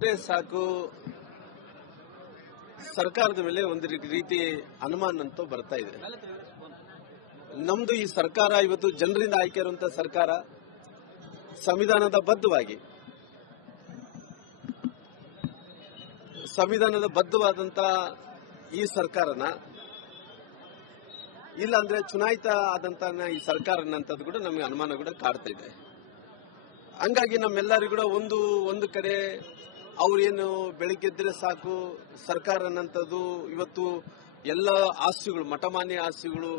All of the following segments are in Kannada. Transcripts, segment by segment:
ಸಾಕು ಸರ್ಕಾರದ ಮೇಲೆ ಒಂದು ರೀತಿ ಅನುಮಾನ ಅಂತೂ ಬರ್ತಾ ಇದೆ. ನಮ್ದು ಈ ಸರ್ಕಾರ ಇವತ್ತು ಜನರಿಂದ ಆಯ್ಕೆ ಇರುವಂತಹ ಸರ್ಕಾರ, ಸಂವಿಧಾನದ ಬದ್ಧವಾದಂತ ಈ ಸರ್ಕಾರನ ಇಲ್ಲ ಅಂದ್ರೆ ಚುನಾಯಿತ ಆದಂತ ಈ ಸರ್ಕಾರ ಅನ್ನಂಥದ್ದು ಕೂಡ ನಮಗೆ ಅನುಮಾನ ಕೂಡ ಕಾಡ್ತಾ ಇದೆ. ಹಂಗಾಗಿ ನಮ್ಮೆಲ್ಲರಿಗೂ ಕೂಡ ಒಂದು ಕಡೆ ಅವ್ರೇನು ಬೆಳಿಗ್ಗೆದ್ರೆ ಸಾಕು ಸರ್ಕಾರ ಅನ್ನಂಥದ್ದು ಇವತ್ತು ಎಲ್ಲ ಆಸ್ತಿಗಳು, ಮಠಮಾನ್ಯ ಆಸ್ತಿಗಳು,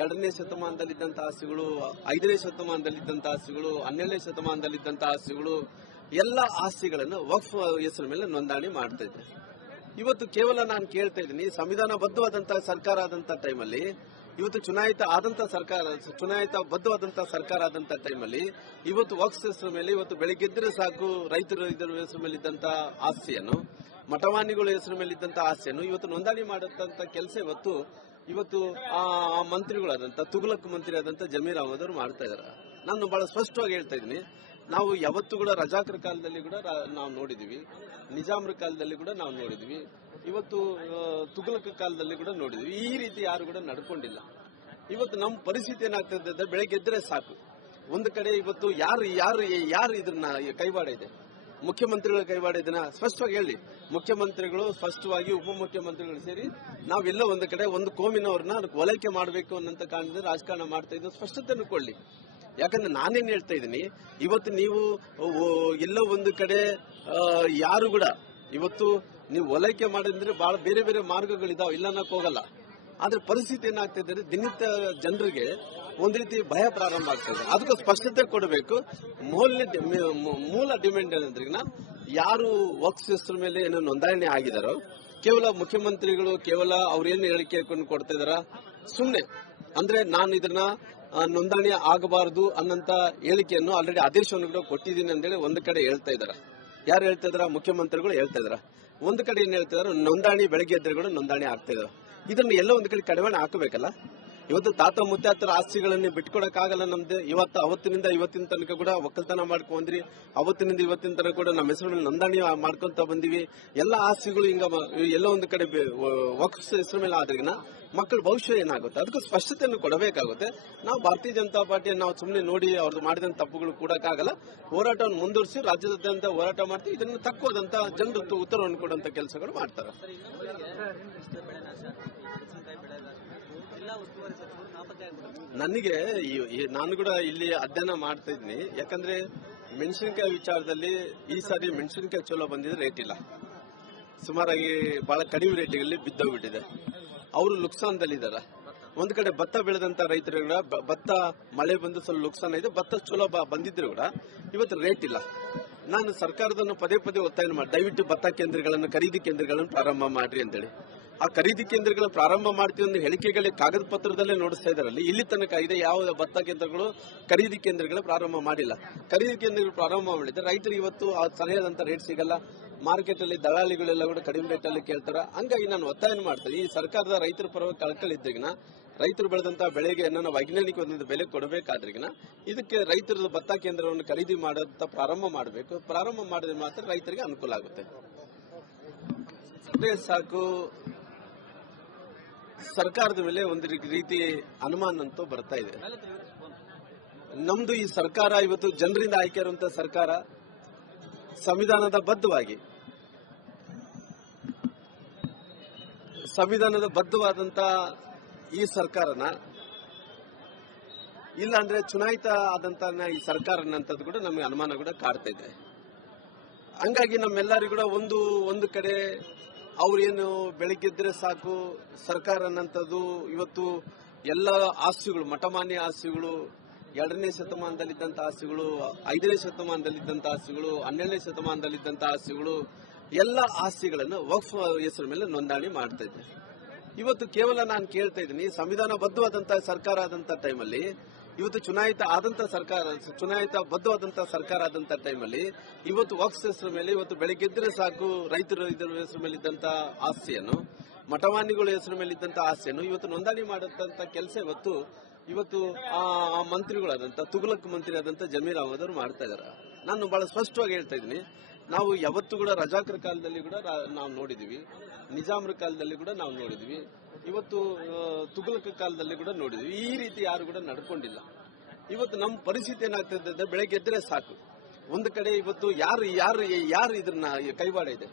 2ನೇ ಶತಮಾನದಲ್ಲಿದ್ದಂಥ ಆಸ್ತಿಗಳು, 5ನೇ ಶತಮಾನದಲ್ಲಿದ್ದಂಥ ಆಸ್ತಿಗಳು, 12ನೇ ಶತಮಾನದಲ್ಲಿದ್ದಂಥ ಆಸ್ತಿಗಳು, ಎಲ್ಲ ಆಸ್ತಿಗಳನ್ನು ವಕ್ಫ್ ಹೆಸರು ಮೇಲೆ ನೋಂದಣಿ ಮಾಡ್ತಾ ಇದ್ದಾರೆ. ಇವತ್ತು ಕೇವಲ ನಾನು ಕೇಳ್ತಾ ಇದ್ದೀನಿ, ಸಂವಿಧಾನಬದ್ಧವಾದಂತಹ ಸರ್ಕಾರ ಆದಂತ ಟೈಮಲ್ಲಿ, ಇವತ್ತು ಚುನಾಯಿತಬದ್ಧವಾದಂತಹ ಸರ್ಕಾರ ಆದಂತ ಟೈಮಲ್ಲಿ ಇವತ್ತು ವಕ್ಫ್ ಹೆಸರು ಮೇಲೆ ಇವತ್ತು ಬೆಳಿಗ್ಗೆದ್ರೆ ಸಾಕು ರೈತರ ಹೆಸರು ಮೇಲೆ ಇದ್ದಂತ ಆಸ್ತಿಯನ್ನು, ಮಠಮಾನ್ಯಗಳ ಹೆಸರು ಮೇಲೆ ಇದ್ದಂತ ಆಸ್ತಿಯನ್ನು ಇವತ್ತು ನೋಂದಣಿ ಮಾಡತಂತ ಕೆಲಸ ಇವತ್ತು ಆ ಮಂತ್ರಿಗಳಾದಂತ ತುಘಲಕ್ ಮಂತ್ರಿ ಆದಂತ ಜಮೀರ್ ಅಹಮದ್ ಅವರು ಮಾಡ್ತಾ ಇದಾರೆ. ನಾನು ಬಹಳ ಸ್ಪಷ್ಟವಾಗಿ ಹೇಳ್ತಾ ಇದ್ದೀನಿ, ನಾವು ಯಾವತ್ತೂ ಕೂಡ ರಜಾಕರ ಕಾಲದಲ್ಲಿ ಕೂಡ ನಾವು ನೋಡಿದೀವಿ, ನಿಜಾಮರ ಕಾಲದಲ್ಲಿ ಕೂಡ ನಾವು ನೋಡಿದ್ವಿ, ಇವತ್ತು ತುಘಲಕ್ ಕಾಲದಲ್ಲಿ ಕೂಡ ನೋಡಿದ್ವಿ. ಈ ರೀತಿ ಯಾರು ಕೂಡ ನಡ್ಕೊಂಡಿಲ್ಲ. ಇವತ್ತು ನಮ್ಮ ಪರಿಸ್ಥಿತಿ ಏನಾಗ್ತದೆ ಅಂದ್ರೆ ಬೆಳಗ್ಗೆದ್ರೆ ಸಾಕು ಒಂದು ಕಡೆ ಇವತ್ತು ಯಾರು ಇದನ್ನ ಕೈವಾಡ ಇದೆ, ಮುಖ್ಯಮಂತ್ರಿಗಳ ಕೈವಾಡ ಇದನ್ನ ಸ್ಪಷ್ಟವಾಗಿ ಹೇಳಿ. ಮುಖ್ಯಮಂತ್ರಿಗಳು ಸ್ಪಷ್ಟವಾಗಿ ಉಪಮುಖ್ಯಮಂತ್ರಿಗಳು ಸೇರಿ ನಾವೆಲ್ಲ ಒಂದು ಕಡೆ ಒಂದು ಕೋಮಿನವ್ರನ್ನ ಓಲೈಕೆ ಮಾಡಬೇಕು ಅನ್ನೋ ಕಾರಣದಿಂದ ರಾಜಕಾರಣ ಮಾಡ್ತಾ ಇದ್ದು ಸ್ಪಷ್ಟತೆಯನ್ನು ಕೊಡ್ಲಿ. ಯಾಕಂದ್ರೆ ನಾನೇನ್ ಹೇಳ್ತಾ ಇದ್ದೀನಿ, ಇವತ್ತು ನೀವು ಎಲ್ಲೋ ಒಂದು ಕಡೆ ಯಾರು ಕೂಡ ಇವತ್ತು ನೀವು ಓಲೈಕೆ ಮಾಡಿದ್ರೆ ಬಹಳ ಬೇರೆ ಬೇರೆ ಮಾರ್ಗಗಳಿದಾವೆ, ಇಲ್ಲ ಅನ್ನಕ್ ಹೋಗಲ್ಲ. ಆದ್ರೆ ಪರಿಸ್ಥಿತಿ ಏನಾಗ್ತಿದೆ ಅಂದ್ರೆ ದಿನನಿತ್ಯ ಜನರಿಗೆ ಒಂದ್ ರೀತಿ ಭಯ ಪ್ರಾರಂಭ ಆಗ್ತದೆ. ಅದಕ್ಕೂ ಸ್ಪಷ್ಟತೆ ಕೊಡಬೇಕು. ಮೂಲ ಡಿಮ್ಯಾಂಡ್ ಏನಂದ್ರೆ, ಯಾರು ವಕ್ಫ್ ಹೆಸರ ಮೇಲೆ ಏನೋ ನೋಂದಣಿ ಆಗಿದಾರೋ ಕೇವಲ ಮುಖ್ಯಮಂತ್ರಿಗಳು ಕೇವಲ ಅವ್ರೇನು ಹೇಳಿಕೆ ಕೊಡ್ತಾ ಇದಾರ, ಸುಮ್ನೆ ಅಂದ್ರೆ ನಾನು ಇದನ್ನ ನೋಂದಣಿ ಆಗಬಾರದು ಅನ್ನಂತ ಹೇಳಿಕೆಯನ್ನು ಆಲ್ರೆಡಿ ಆದೇಶವನ್ನು ಕೂಡ ಕೊಟ್ಟಿದ್ದೀನಿ ಅಂತೇಳಿ ಒಂದು ಕಡೆ ಹೇಳ್ತಾ ಇದಾರ. ಯಾರು ಹೇಳ್ತಾ ಇದಾರ? ಮುಖ್ಯಮಂತ್ರಿಗಳು ಹೇಳ್ತಾ ಇದಾರ. ಒಂದು ಕಡೆ ಏನ್ ಹೇಳ್ತಾ ಇದಾರೆ, ನೋಂದಣಿ ಬೆಳಗ್ಗೆ ಎದ್ದರೆ ಕೂಡ ನೋಂದಣಿ ಆಗ್ತಾ ಇದಾರೆ. ಇದನ್ನ ಎಲ್ಲ ಒಂದು ಕಡೆ ಕಡಿವಾಣ ಹಾಕಬೇಕಲ್ಲ. ಇವತ್ತು ತಾತ ಮುತ್ತಾತರ ಆಸ್ತಿಗಳನ್ನು ಬಿಟ್ಕೊಡಕ್ಕಾಗಲ್ಲ. ನಮ್ದು ಅವತ್ತಿನಿಂದ ಇವತ್ತಿನ ತನಕ ಕೂಡ ಒಕ್ಕಲ್ತನ ಮಾಡ್ಕೊಂಡ್ರಿ, ಅವತ್ತಿನಿಂದ ಇವತ್ತಿನ ತನಕ ಕೂಡ ನಮ್ಮ ಹೆಸರು ಮೇಲೆ ನೋಂದಣಿ ಮಾಡ್ಕೊಂತ ಬಂದಿವಿ. ಎಲ್ಲ ಆಸ್ತಿಗಳು ಹಿಂಗ ಎಲ್ಲೋ ಒಂದು ಕಡೆ ವಕ್ಫ್ ಹೆಸರು ಮೇಲೆ ಆದ್ರಿಗಿನ ಮಕ್ಕಳ ಭವಿಷ್ಯ ಏನಾಗುತ್ತೆ, ಅದಕ್ಕೂ ಸ್ಪಷ್ಟತೆಯನ್ನು ಕೊಡಬೇಕಾಗುತ್ತೆ. ನಾವು ಭಾರತೀಯ ಜನತಾ ಪಾರ್ಟಿಯನ್ನು ನಾವು ಸುಮ್ಮನೆ ನೋಡಿ ಅವ್ರದ್ದು ಮಾಡಿದಂತ ತಪ್ಪುಗಳು ಕೂಡಕ್ಕಾಗಲ್ಲ. ಹೋರಾಟವನ್ನು ಮುಂದುವರಿಸಿ ರಾಜ್ಯದಾದ್ಯಂತ ಹೋರಾಟ ಮಾಡ್ತೀವಿ. ಇದನ್ನು ತಕ್ಕವಾದಂತ ಜನರು ಉತ್ತರವನ್ನು ಕೊಡುವಂತ ಕೆಲಸಗಳು ಮಾಡ್ತಾರೆ. ನನಗೆ ನಾನು ಕೂಡ ಇಲ್ಲಿ ಅಧ್ಯಯನ ಮಾಡ್ತಾ ಇದ್ದೀನಿ. ಯಾಕಂದ್ರೆ ಮೆಣಸಿನಕಾಯಿ ವಿಚಾರದಲ್ಲಿ ಈ ಸಾರಿ ಮೆಣಸಿನಕಾಯಿ ಚಲೋ ಬಂದಿದೆ, ರೇಟ್ ಇಲ್ಲ. ಸುಮಾರಾಗಿ ಬಹಳ ಕಡಿಮೆ ರೇಟ್ಗಳಲ್ಲಿ ಬಿದ್ದೋಗ್ಬಿಟ್ಟಿದೆ. ಅವರು ಲುಕ್ಸಾನ್ದಲ್ಲಿದ್ದಾರೆ. ಒಂದ್ ಕಡೆ ಭತ್ತ ಬೆಳೆದಂತ ರೈತರು ಕೂಡ ಭತ್ತ ಮಳೆ ಬಂದು ಸ್ವಲ್ಪ ಲುಕ್ಸಾನ್ ಇದೆ, ಭತ್ತ ಚಲೋ ಬಂದಿದ್ರು ಕೂಡ ಇವತ್ತು ರೇಟ್ ಇಲ್ಲ. ನಾನು ಸರ್ಕಾರದನ್ನು ಪದೇ ಒತ್ತಾಯ ಮಾಡಿ, ದಯವಿಟ್ಟು ಭತ್ತ ಕೇಂದ್ರಗಳನ್ನು, ಖರೀದಿ ಕೇಂದ್ರಗಳನ್ನು ಪ್ರಾರಂಭ ಮಾಡ್ರಿ ಅಂತೇಳಿ. ಆ ಖರೀದಿ ಕೇಂದ್ರಗಳನ್ನು ಪ್ರಾರಂಭ ಮಾಡ್ತೀವಿ ಒಂದು ಹೇಳಿಕೆಗಳೇ ಕಾಗದ ಪತ್ರದಲ್ಲೇ ನೋಡಿಸ್ತಾ ಇದಾರಲ್ಲಿ. ಇಲ್ಲಿ ತನಕ ಇದೆ ಯಾವ ಭತ್ತ ಕೇಂದ್ರಗಳು, ಖರೀದಿ ಕೇಂದ್ರಗಳು ಪ್ರಾರಂಭ ಮಾಡಿಲ್ಲ. ಖರೀದಿ ಕೇಂದ್ರಗಳು ಪ್ರಾರಂಭ ಮಾಡಿದ್ರೆ ರೈತರಿಗೆ ಇವತ್ತು ಸರಿಯಾದಂತ ರೇಟ್ ಸಿಗಲ್ಲ. ಮಾರ್ಕೆಟ್ ಅಲ್ಲಿ ದಳ್ಳಾಳಿಗಳೆಲ್ಲ ಕೂಡ ಕಡಿಮೆ ರೇಟ್ ಅಲ್ಲಿ ಕೇಳ್ತಾರೆ. ಹಂಗಾಗಿ ನಾನು ಒತ್ತಾಯ ಮಾಡ್ತೇನೆ, ಈ ಸರ್ಕಾರದ ರೈತರ ಪರವಾಗಿ ಕಳಕಳಿದ್ದಾಗಿನ ರೈತರು ಬೆಳೆದಂತ ಬೆಳೆಗೆ ಏನೋ ವೈಜ್ಞಾನಿಕವಾದ ಬೆಲೆ ಕೊಡಬೇಕಾದ್ರಿಗಿನ ಇದಕ್ಕೆ ರೈತರ ಭತ್ತ ಕೇಂದ್ರವನ್ನು ಖರೀದಿ ಮಾಡೋಂತ ಪ್ರಾರಂಭ ಮಾಡಬೇಕು. ಪ್ರಾರಂಭ ಮಾಡಿದ್ರೆ ಮಾತ್ರ ರೈತರಿಗೆ ಅನುಕೂಲ ಆಗುತ್ತೆ. ಸಾಕು ಸರ್ಕಾರದ ಮೇಲೆ ಒಂದು ರೀತಿ ಅನುಮಾನ ಅಂತೂ ಬರ್ತಾ ಇದೆ. ನಮ್ದು ಈ ಸರ್ಕಾರ ಇವತ್ತು ಜನರಿಂದ ಆಯ್ಕೆ ಇರುವಂತಹ ಸರ್ಕಾರ, ಸಂವಿಧಾನದ ಬದ್ಧವಾದಂತ ಈ ಸರ್ಕಾರನ ಇಲ್ಲ ಅಂದ್ರೆ ಚುನಾಯಿತ ಆದಂತ ಈ ಸರ್ಕಾರ ಅನ್ನಂಥದ್ದು ಕೂಡ ನಮಗೆ ಅನುಮಾನ ಕೂಡ ಕಾಡ್ತಾ ಇದೆ. ಹಂಗಾಗಿ ನಮ್ಮೆಲ್ಲರಿಗೂ ಕೂಡ ಒಂದು ಕಡೆ ಅವ್ರೇನು ಬೆಳಗ್ಗೆದ್ರೆ ಸಾಕು ಸರ್ಕಾರ ಅನ್ನಂಥದ್ದು ಇವತ್ತು ಎಲ್ಲ ಆಸ್ತಿಗಳು, ಮಠಮಾನ್ಯ ಆಸ್ತಿಗಳು, 2ನೇ ಶತಮಾನದಲ್ಲಿದ್ದಂಥ ಆಸ್ತಿಗಳು, 5ನೇ ಶತಮಾನದಲ್ಲಿದ್ದಂಥ ಆಸ್ತಿಗಳು, 12ನೇ ಶತಮಾನದಲ್ಲಿದ್ದಂಥ ಆಸ್ತಿಗಳು, ಎಲ್ಲ ಆಸ್ತಿಗಳನ್ನು ವಕ್ಫ್ ಹೆಸರು ಮೇಲೆ ನೋಂದಣಿ ಮಾಡ್ತಾ ಇದ್ದಾರೆ. ಇವತ್ತು ಕೇವಲ ನಾನು ಕೇಳ್ತಾ ಇದ್ದೀನಿ, ಸಂವಿಧಾನಬದ್ಧವಾದಂತಹ ಸರ್ಕಾರ ಆದಂತ ಟೈಮಲ್ಲಿ, ಇವತ್ತು ಚುನಾಯಿತಬದ್ಧವಾದಂತಹ ಸರ್ಕಾರ ಆದಂತ ಟೈಮಲ್ಲಿ ಇವತ್ತು ವಕ್ಫ್ ಹೆಸರು ಮೇಲೆ ಇವತ್ತು ಬೆಳಗ್ಗೆದ್ರೆ ಸಾಕು ರೈತರ ಹೆಸರು ಮೇಲೆ ಇದ್ದಂತ ಆಸ್ತಿಯನ್ನು, ಮಠಮಾನ್ಯಗಳ ಹೆಸರು ಮೇಲೆ ಇದ್ದಂತ ಆಸ್ತಿಯನ್ನು ಇವತ್ತು ನೋಂದಣಿ ಮಾಡತಂತ ಕೆಲಸ ಇವತ್ತು ಆ ಮಂತ್ರಿಗಳಾದಂತ ತುಘಲಕ್ ಮಂತ್ರಿ ಆದಂತ ಜಮೀರ್ ಅಹಮದ್ ಅವರು ಮಾಡ್ತಾ ಇದಾರೆ. ನಾನು ಬಹಳ ಸ್ಪಷ್ಟವಾಗಿ ಹೇಳ್ತಾ ಇದ್ದೀನಿ, ನಾವು ಯಾವತ್ತೂ ಕೂಡ ರಜಾಕರ ಕಾಲದಲ್ಲಿ ಕೂಡ ನಾವು ನೋಡಿದ್ವಿ, ನಿಜಾಮರ ಕಾಲದಲ್ಲಿ ಕೂಡ ನಾವು ನೋಡಿದ್ವಿ, ಇವತ್ತು ತುಘಲಕ ಕಾಲದಲ್ಲಿ ಕೂಡ ನೋಡಿದ್ವಿ. ಈ ರೀತಿ ಯಾರು ಕೂಡ ನಡ್ಕೊಂಡಿಲ್ಲ. ಇವತ್ತು ನಮ್ಮ ಪರಿಸ್ಥಿತಿ ಏನಾಗ್ತದೆ, ಬೆಳಗ್ಗೆ ಎದ್ರೆ ಸಾಕು. ಒಂದು ಕಡೆ ಇವತ್ತು ಯಾರು ಇದನ್ನ ಕೈವಾಡ ಇದೆ,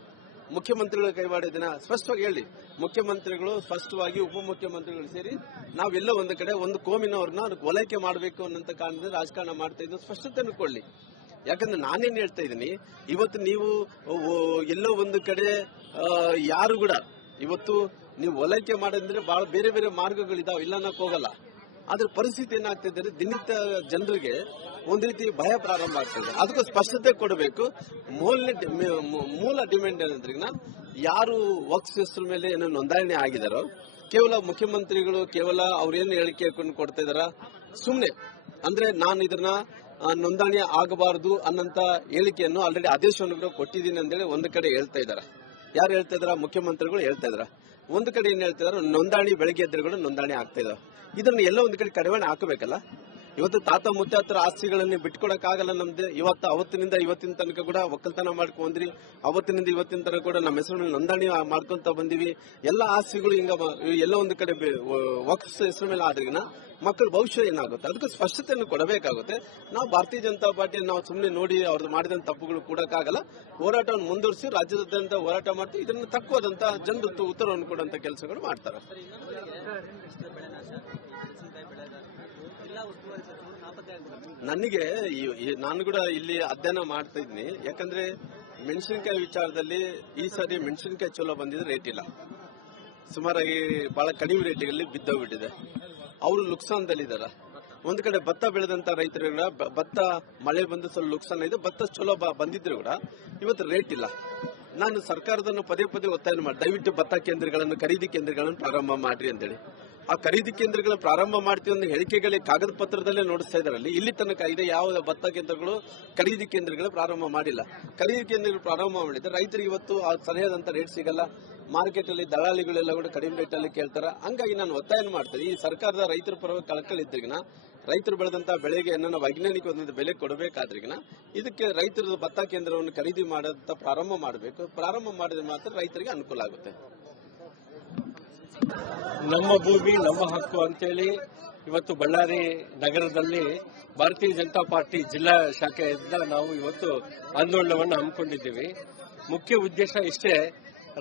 ಮುಖ್ಯಮಂತ್ರಿಗಳ ಕೈವಾಡ ಇದನ್ನ ಸ್ಪಷ್ಟವಾಗಿ ಹೇಳಿ. ಮುಖ್ಯಮಂತ್ರಿಗಳು ಸ್ಪಷ್ಟವಾಗಿ ಉಪಮುಖ್ಯಮಂತ್ರಿಗಳು ಸೇರಿ ನಾವೆಲ್ಲ ಒಂದು ಕಡೆ ಒಂದು ಕೋಮಿನವ್ರನ್ನ ಓಲೈಕೆ ಮಾಡಬೇಕು ಅನ್ನೋ ಕಾರಣದಿಂದ ರಾಜಕಾರಣ ಮಾಡ್ತಾ ಇದ್ದು ಸ್ಪಷ್ಟತೆಯನ್ನು ಕೊಡ್ಲಿ. ಯಾಕಂದ್ರೆ ನಾನೇನ್ ಹೇಳ್ತಾ ಇದ್ದೀನಿ, ಇವತ್ತು ನೀವು ಎಲ್ಲೋ ಒಂದು ಕಡೆ ಯಾರು ಕೂಡ ಇವತ್ತು ನೀವು ಓಲೈಕೆ ಮಾಡಿದ್ರೆ ಬಹಳ ಬೇರೆ ಬೇರೆ ಮಾರ್ಗಗಳಿದಾವೆ, ಇಲ್ಲ ಅನ್ನಕ್ ಹೋಗಲ್ಲ. ಆದ್ರೆ ಪರಿಸ್ಥಿತಿ ಏನಾಗ್ತಿದೆ, ದಿನನಿತ್ಯ ಜನರಿಗೆ ಒಂದ್ ರೀತಿ ಭಯ ಪ್ರಾರಂಭ ಆಗ್ತದೆ. ಅದಕ್ಕೂ ಸ್ಪಷ್ಟತೆ ಕೊಡಬೇಕು. ಮೂಲ ಡಿಮ್ಯಾಂಡ್ ಏನಂದ್ರೆ, ಯಾರು ವಕ್ಫ್ ಹೆಸರ ಮೇಲೆ ಏನೋ ನೋಂದಣಿ ಆಗಿದಾರೋ, ಕೇವಲ ಮುಖ್ಯಮಂತ್ರಿಗಳು ಕೇವಲ ಅವ್ರೇನು ಹೇಳಿಕೆ ಕೊಡ್ತಾ ಇದಾರ, ಸುಮ್ನೆ ಅಂದ್ರೆ ನಾನು ಇದನ್ನ ನೋಂದಣಿ ಆಗಬಾರದು ಅನ್ನಂತ ಹೇಳಿಕೆಯನ್ನು ಆಲ್ರೆಡಿ ಆದೇಶವನ್ನು ಕೂಡ ಕೊಟ್ಟಿದ್ದೀನಿ ಅಂತೇಳಿ ಒಂದು ಕಡೆ ಹೇಳ್ತಾ ಇದಾರ. ಯಾರು ಹೇಳ್ತಾ ಇದಾರ? ಮುಖ್ಯಮಂತ್ರಿಗಳು ಹೇಳ್ತಾ ಇದಾರ. ಒಂದು ಕಡೆ ಏನ್ ಹೇಳ್ತಾ ಇದಾರೆ, ನೋಂದಣಿ ಬೆಳಗ್ಗೆ ಎದ್ರುಗಳು ನೋಂದಣಿ ಆಗ್ತಾ ಇದಾವೆ. ಇದನ್ನ ಎಲ್ಲ ಒಂದು ಕಡೆ ಕಡಿವಾಣ ಹಾಕಬೇಕಲ್ಲ. ಇವತ್ತು ತಾತ ಮುತ್ತಾತರ ಆಸ್ತಿಗಳನ್ನು ಬಿಟ್ಕೊಡಕ್ಕಾಗಲ್ಲ ನಮ್ದು. ಅವತ್ತಿನಿಂದ ಇವತ್ತಿನ ತನಕ ಕೂಡ ಒಕ್ಕಲ್ತನ ಮಾಡ್ಕೊಂಡ್ರಿ, ಅವತ್ತಿನಿಂದ ಇವತ್ತಿನ ತನಕ ಕೂಡ ನಮ್ಮ ಹೆಸರು ನೋಂದಣಿ ಮಾಡ್ಕೊಂತ ಬಂದಿವಿ. ಎಲ್ಲ ಆಸ್ತಿಗಳು ಹಿಂಗ ಎಲ್ಲ ಒಂದು ಕಡೆ ವಕ್ಫ್ ಹೆಸರು ಮೇಲೆ ಆದ್ರಿಗಿನ ಮಕ್ಕಳ ಭವಿಷ್ಯ ಏನಾಗುತ್ತೆ, ಅದಕ್ಕೆ ಸ್ಪಷ್ಟತೆಯನ್ನು ಕೊಡಬೇಕಾಗುತ್ತೆ. ನಾವು ಭಾರತೀಯ ಜನತಾ ಪಾರ್ಟಿಯನ್ನು ನಾವು ಸುಮ್ಮನೆ ನೋಡಿ ಅವ್ರದ್ದು ಮಾಡಿದಂತ ತಪ್ಪುಗಳು ಕೂಡಕ್ಕಾಗಲ್ಲ. ಹೋರಾಟವನ್ನು ಮುಂದುವರಿಸಿ ರಾಜ್ಯದಾದ್ಯಂತ ಹೋರಾಟ ಮಾಡ್ತೀವಿ. ಇದನ್ನು ತಕ್ಕುವಾದಂತ ಜನರು ಉತ್ತರವನ್ನು ಕೊಡುವಂತ ಕೆಲಸಗಳು ಮಾಡ್ತಾರೆ. ನನಗೆ ನಾನು ಕೂಡ ಇಲ್ಲಿ ಅಧ್ಯಯನ ಮಾಡ್ತಾ ಇದ್ದೀನಿ. ಯಾಕಂದ್ರೆ ಮೆಣಸಿನಕಾಯಿ ವಿಚಾರದಲ್ಲಿ ಈ ಸಾರಿ ಮೆಣಸಿನಕಾಯಿ ಚಲೋ ಬಂದಿದ್ರೆ ರೇಟ್ ಇಲ್ಲ, ಸುಮಾರಾಗಿ ಬಹಳ ಕಡಿಮೆ ರೇಟ್ಗಳಲ್ಲಿ ಬಿದ್ದೋಗ್ಬಿಟ್ಟಿದೆ. ಅವರು ಲುಕ್ಸಾನ್ದಲ್ಲಿದ್ದಾರೆ. ಒಂದು ಕಡೆ ಭತ್ತ ಬೆಳೆದಂತ ರೈತರು ಕೂಡ ಭತ್ತ ಮಳೆ ಬಂದು ಸ್ವಲ್ಪ ಲುಕ್ಸಾನ್ ಇದೆ, ಭತ್ತ ಚಲೋ ಬಂದಿದ್ರು ಕೂಡ ಇವತ್ತು ರೇಟ್ ಇಲ್ಲ. ನಾನು ಸರ್ಕಾರದನ್ನು ಪದೇ ಒತ್ತಾಯ ಮಾಡಿ, ದಯವಿಟ್ಟು ಭತ್ತ ಕೇಂದ್ರಗಳನ್ನು, ಖರೀದಿ ಕೇಂದ್ರಗಳನ್ನು ಪ್ರಾರಂಭ ಮಾಡ್ರಿ ಅಂತೇಳಿ. ಆ ಖರೀದಿ ಕೇಂದ್ರಗಳನ್ನ ಪ್ರಾರಂಭ ಮಾಡ್ತೀವಿ ಅನ್ನೋ ಹೇಳಿಕೆಗಳಿಗೆ ಕಾಗದ ಪತ್ರದಲ್ಲೇ ನೋಡಿಸ್ತಾ ಇದಾರಲ್ಲಿ. ಇಲ್ಲಿ ತನಕ ಇದೆ ಯಾವ ಭತ್ತ ಕೇಂದ್ರಗಳು, ಖರೀದಿ ಕೇಂದ್ರಗಳು ಪ್ರಾರಂಭ ಮಾಡಿಲ್ಲ. ಖರೀದಿ ಕೇಂದ್ರಗಳು ಪ್ರಾರಂಭ ಮಾಡಿದ್ರೆ ರೈತರಿಗೆ ಇವತ್ತು ಸರಿಯಾದಂತ ರೇಟ್ ಸಿಗಲ್ಲ. ಮಾರ್ಕೆಟ್ ಅಲ್ಲಿ ದಳ್ಳಾಳಿಗಳೆಲ್ಲ ಕೂಡ ಕಡಿಮೆ ರೇಟ್ ಅಲ್ಲಿ ಕೇಳ್ತಾರೆ. ಹಂಗಾಗಿ ನಾನು ಒತ್ತಾಯ ಮಾಡ್ತೇನೆ, ಈ ಸರ್ಕಾರದ ರೈತರ ಪರವಾಗಿ ಕಳಕಳಿದ್ರಿಗಿನ ರೈತರು ಬೆಳೆದಂತ ಬೆಳೆಗೆ ಏನನ್ನ ವೈಜ್ಞಾನಿಕವಾದ ಬೆಲೆ ಕೊಡಬೇಕಾದ್ರಿಗಿನ ಇದಕ್ಕೆ ರೈತರ ಭತ್ತ ಕೇಂದ್ರವನ್ನು ಖರೀದಿ ಮಾಡೋದಂತ ಪ್ರಾರಂಭ ಮಾಡಬೇಕು. ಪ್ರಾರಂಭ ಮಾಡಿದ್ರೆ ಮಾತ್ರ ರೈತರಿಗೆ ಅನುಕೂಲ ಆಗುತ್ತೆ. ನಮ್ಮ ಭೂಮಿ ನಮ್ಮ ಹಕ್ಕು ಅಂತೇಳಿ ಇವತ್ತು ಬಳ್ಳಾರಿ ನಗರದಲ್ಲಿ ಭಾರತೀಯ ಜನತಾ ಪಾರ್ಟಿ ಜಿಲ್ಲಾ ಶಾಖೆಯಿಂದ ನಾವು ಇವತ್ತು ಆಂದೋಲನವನ್ನು ಹಮ್ಮಿಕೊಂಡಿದ್ದೀವಿ. ಮುಖ್ಯ ಉದ್ದೇಶ ಇಷ್ಟೇ,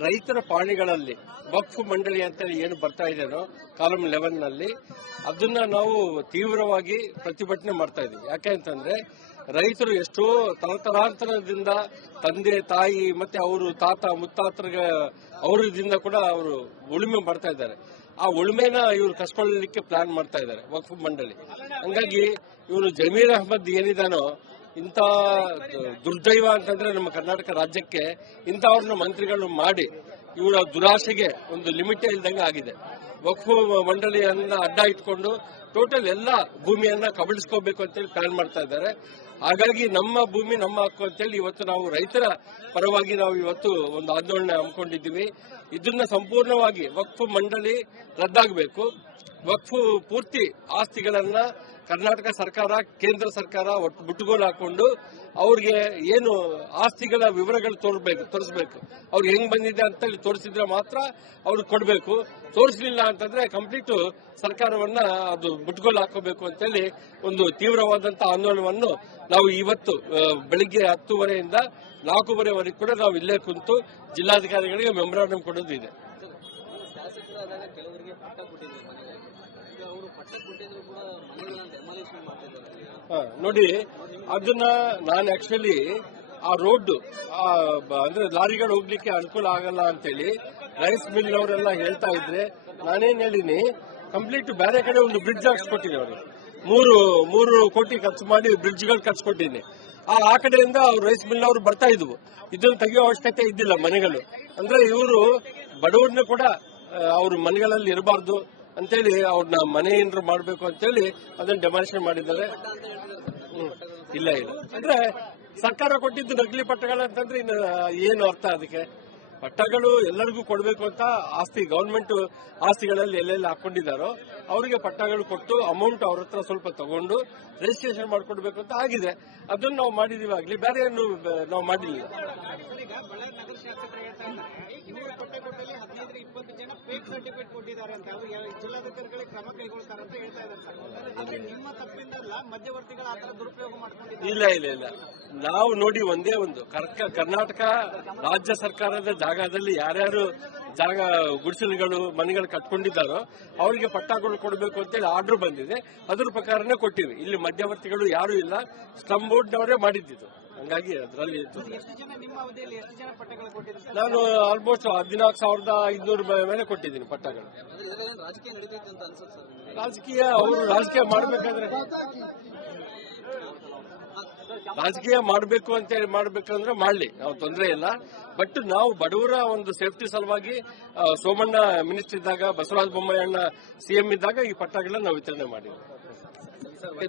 ರೈತರ ಪಾಣಿಗಳಲ್ಲಿ ವಕ್ಫ್ ಮಂಡಳಿ ಅಂತೇಳಿ ಏನು ಬರ್ತಾ ಇದೆಯೋ ಕಾಲಮ್ 11 ನಲ್ಲಿ ಅದನ್ನ ನಾವು ತೀವ್ರವಾಗಿ ಪ್ರತಿಭಟನೆ ಮಾಡ್ತಾ ಇದ್ದೀವಿ. ಯಾಕೆ ಅಂತಂದ್ರೆ ರೈತರು ಎಷ್ಟೋ ತಲತಲಾಂತರದಿಂದ ತಂದೆ ತಾಯಿ ಮತ್ತೆ ಅವರು ತಾತ ಮುತ್ತಾತರ ಅವರದಿಂದ ಕೂಡ ಅವರು ಉಳುಮೆ ಮಾಡ್ತಾ ಇದ್ದಾರೆ. ಆ ಉಳುಮೆನ ಇವರು ಕಸ್ಕೊಳ್ಳಲಿಕ್ಕೆ ಪ್ಲಾನ್ ಮಾಡ್ತಾ ಇದ್ದಾರೆ ವಕ್ಫ್ ಮಂಡಳಿ. ಹಂಗಾಗಿ ಇವರು ಜಮೀರ್ ಅಹಮದ್ ಏನಿದಾನೋ, ಇಂಥ ದುರ್ದೈವ ಅಂತಂದ್ರೆ ನಮ್ಮ ಕರ್ನಾಟಕ ರಾಜ್ಯಕ್ಕೆ ಇಂಥವ್ರನ್ನ ಮಂತ್ರಿಗಳು ಮಾಡಿ ಇವರ ದುರಾಶೆಗೆ ಒಂದು ಲಿಮಿಟೇ ಇಲ್ದಂಗೆ ಆಗಿದೆ. ವಕ್ಫ್ ಮಂಡಳಿಯನ್ನ ಅಡ್ಡ ಇಟ್ಕೊಂಡು ಟೋಟಲ್ ಎಲ್ಲ ಭೂಮಿಯನ್ನ ಕಬಳಿಸ್ಕೋಬೇಕು ಅಂತೇಳಿ ಪ್ಲಾನ್ ಮಾಡ್ತಾ ಇದ್ದಾರೆ. ಹಾಗಾಗಿ ನಮ್ಮ ಭೂಮಿ ನಮ್ಮ ಹಕ್ಕು ಅಂತೇಳಿ ಇವತ್ತು ನಾವು ರೈತರ ಪರವಾಗಿ ನಾವು ಇವತ್ತು ಒಂದು ಆಂದೋಲನ ಹಮ್ಮಿಕೊಂಡಿದ್ದೀವಿ. ಇದನ್ನ ಸಂಪೂರ್ಣವಾಗಿ ವಕ್ಫ್ ಮಂಡಳಿ ರದ್ದಾಗಬೇಕು. ವಕ್ಫ್ ಪೂರ್ತಿ ಆಸ್ತಿಗಳನ್ನ ಕರ್ನಾಟಕ ಸರ್ಕಾರ, ಕೇಂದ್ರ ಸರ್ಕಾರ ಒಟ್ಟು ಮುಟ್ಟುಗೋಲು ಹಾಕೊಂಡು ಅವ್ರಿಗೆ ಏನು ಆಸ್ತಿಗಳ ವಿವರಗಳು ತೋರಿಸಬೇಕು. ಅವ್ರಿಗೆ ಹೆಂಗ್ ಬಂದಿದೆ ಅಂತ ಹೇಳಿ ತೋರಿಸಿದ್ರೆ ಮಾತ್ರ ಅವ್ರಿಗೆ ಕೊಡಬೇಕು. ತೋರಿಸಲಿಲ್ಲ ಅಂತಂದ್ರೆ ಕಂಪ್ಲೀಟ್ ಸರ್ಕಾರವನ್ನ ಅದು ಮುಟ್ಟುಗೋಲು ಹಾಕೋಬೇಕು ಅಂತೇಳಿ ಒಂದು ತೀವ್ರವಾದಂತ ಆಂದೋಲನವನ್ನು ನಾವು ಇವತ್ತು ಬೆಳಿಗ್ಗೆ 10:30ಯಿಂದ 4:30ವರೆಗೆ ಕೂಡ ನಾವು ಇಲ್ಲೇ ಕುಂತು ಜಿಲ್ಲಾಧಿಕಾರಿಗಳಿಗೆ ಮೆಮೊರಾಂಡಮ್ ಕೊಡೋದು ಇದೆ. ನೋಡಿ, ಅದನ್ನ ನಾನು ಆಕ್ಚುಲಿ ಆ ರೋಡ್ ಅಂದ್ರೆ ಲಾರಿಗಳು ಹೋಗ್ಲಿಕ್ಕೆ ಅನುಕೂಲ ಆಗಲ್ಲ ಅಂತೇಳಿ ರೈಸ್ ಮಿಲ್ ಅವರೆಲ್ಲ ಹೇಳ್ತಾ ಇದ್ರೆ ನಾನೇನ್ ಹೇಳಿನಿ, ಕಂಪ್ಲೀಟ್ ಬೇರೆ ಕಡೆ ಒಂದು ಬ್ರಿಡ್ಜ್ ಹಾಕ್ಸ್ಕೊಟ್ಟಿನಿ. ಅವರು 3 ಕೋಟಿ ಖರ್ಚು ಮಾಡಿ ಬ್ರಿಡ್ಜ್ಗಳು ಕಟ್ಸ್ಕೊಟ್ಟಿನಿ. ಆ ಕಡೆಯಿಂದ ಅವ್ರು ರೈಸ್ ಮಿಲ್ ಅವರು ಬರ್ತಾ ಇದ್ವು. ಇದನ್ನು ತೆಗೆಯೋ ಅವಶ್ಯಕತೆ ಇದ್ದಿಲ್ಲ ಮನೆಗಳು. ಅಂದ್ರೆ ಇವರು ಬಡವರನ್ನ ಕೂಡ ಅವ್ರ ಮನೆಗಳಲ್ಲಿ ಇರಬಾರ್ದು ಅಂತೇಳಿ ಅವ್ರನ್ನ ಮನೆ ಏನಾದ್ರು ಮಾಡಬೇಕು ಅಂತೇಳಿ ಅದನ್ನ ಡೆಮಾಲಿಷನ್ ಮಾಡಿದ್ದಾರೆ. ಇಲ್ಲ ಅಂದ್ರೆ ಸರ್ಕಾರ ಕೊಟ್ಟಿದ್ದು ನಕಲಿ ಪಟ್ಟಗಳಂತಂದ್ರೆ ಇನ್ನು ಏನು ಅರ್ಥ ಅದಕ್ಕೆ? ಪಟ್ಟಗಳು ಎಲ್ಲರಿಗೂ ಕೊಡಬೇಕು ಅಂತ ಆಸ್ತಿ ಗವರ್ಮೆಂಟ್ ಆಸ್ತಿಗಳಲ್ಲಿ ಎಲ್ಲೆಲ್ಲಿ ಹಾಕೊಂಡಿದ್ದಾರೋ ಅವರಿಗೆ ಪಟ್ಟಗಳು ಕೊಟ್ಟು ಅಮೌಂಟ್ ಅವ್ರ ಹತ್ರ ಸ್ವಲ್ಪ ತಗೊಂಡು ರಿಜಿಸ್ಟ್ರೇಷನ್ ಮಾಡ್ಕೊಡ್ಬೇಕು ಅಂತ ಆಗಿದೆ. ಅದನ್ನು ನಾವು ಮಾಡಿದೀವಿ ಆಗ್ಲಿ, ಬೇರೆ ಏನು ನಾವು ಮಾಡಿಲ್ಲ. ಇಲ್ಲ ಇಲ್ಲ ಇಲ್ಲ, ನಾವು ನೋಡಿ ಒಂದೇ ಒಂದು ಕರ್ನಾಟಕ ರಾಜ್ಯ ಸರ್ಕಾರದ ಜಾಗದಲ್ಲಿ ಯಾರ್ಯಾರು ಜಾಗ ಗುಡಿಸಲುಗಳು ಮನೆಗಳು ಕಟ್ಕೊಂಡಿದ್ದಾರೋ ಅವರಿಗೆ ಪಟ್ಟಾಗಳು ಕೊಡಬೇಕು ಅಂತೇಳಿ ಆರ್ಡರ್ ಬಂದಿದೆ. ಅದ್ರ ಪ್ರಕಾರನೇ ಕೊಟ್ಟಿವಿ. ಇಲ್ಲಿ ಮಧ್ಯವರ್ತಿಗಳು ಯಾರು ಇಲ್ಲ, ಸ್ಲಮ್ ಬೋರ್ಡ್ನವರೇ ಮಾಡಿದ್ದು. ಹಂಗಾಗಿ ಅದರಲ್ಲಿ ನಾನು ಆಲ್ಮೋಸ್ಟ್ 14,500 ಮೇಲೆ ಕೊಟ್ಟಿದ್ದೀನಿ ಪಟ್ಟಗಳು. ರಾಜಕೀಯ ಅವರು ರಾಜಕೀಯ ಮಾಡಬೇಕು ಅಂತ ಹೇಳಿ ಮಾಡ್ಬೇಕಂದ್ರೆ ಮಾಡ್ಲಿ, ನಾವು ತೊಂದರೆ ಇಲ್ಲ. ಬಟ್ ನಾವು ಬಡವರ ಒಂದು ಸೇಫ್ಟಿ ಸಲುವಾಗಿ ಸೋಮಣ್ಣ ಮಿನಿಸ್ಟರ್ ಇದ್ದಾಗ, ಬಸವರಾಜ ಬೊಮ್ಮಾಯಿ ಅಣ್ಣ ಸಿಎಂ ಇದ್ದಾಗ ಈ ಪಟ್ಟಗಳನ್ನ ನಾವು ವಿತರಣೆ ಮಾಡಿದ್ವಿ.